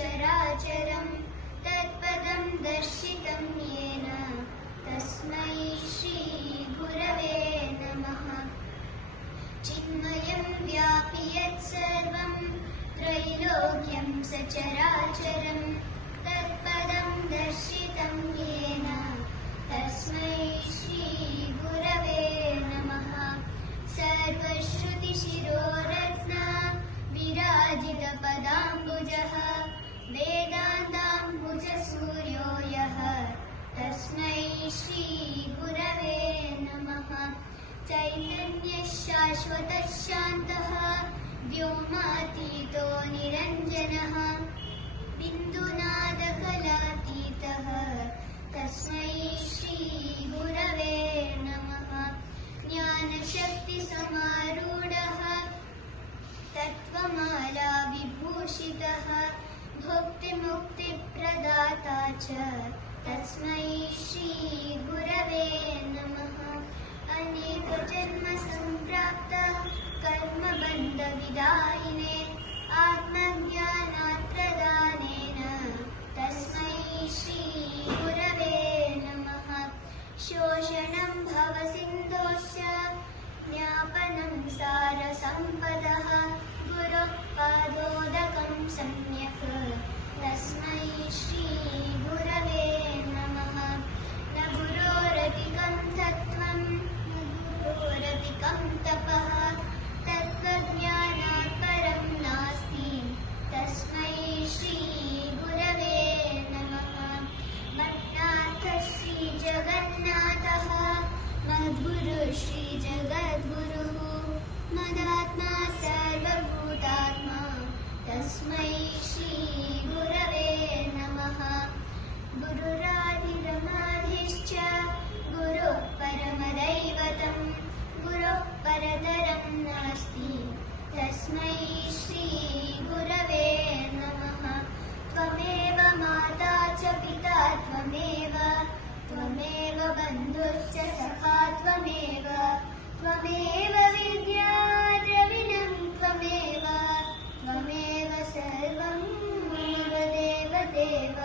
सचराचरं तत्पदं दर्शितं येन तस्मै श्रीगुरवे नमः। चिन्मयं व्यापि यत्सर्वं त्रैलोक्यं सचराचरं तत्पदं दर्शितं येन तस्मै श्रीगुरवे नमः। सर्वश्रुतिशिरोरत्न विराजितपदाम्बुजः वेदान्ताम्बुजसूर्यो यः तस्मै श्रीगुरवे नमः। चैतन्यशाश्वतः शान्तः व्योमातीतो निरञ्जनः बिन्दुनादकलातीतः तस्मै श्रीगुरवे नमः। ज्ञानशक्तिसमारूढः तत्त्वमाला विभूषितः भुक्तिमुक्तिप्रदाता च तस्मै श्रीगुरवे नमः। अनेकजन्मसम्प्राप्त कर्मबन्धविदायिने आत्मज्ञानाप्रदानेन तस्मै श्रीगुरवे नमः। शोषणं भवसिन्धोश्च ज्ञापनं सारसम्पदः गुरोः पादोदकं सम्यक् तस्मै श्रीगुरवे नमः। न गुरोरधिकं तत्त्वं गुरोरधिकं तपः तत्त्वज्ञानात् परं नास्ति तस्मै श्रीगुरवे नमः। मन्नाथः श्रीजगन्नाथः मद्गुरुः श्रीजगद्गुरुः मदात्मा सर्वभूतात्मा तस्मै श्रीगुरवे नमः। गुरुरादिरमाधिश्च गुरुः परमदैवतं गुरोः परतरं नास्ति तस्मै श्रीगुरवे नमः। त्वमेव माता च पिता त्वमेव त्वमेव बन्धुश्च सखा त्वमेव त्वमेव विद्या द्रविणं त्वमेव त्वमेव सर्वं मम देव देव।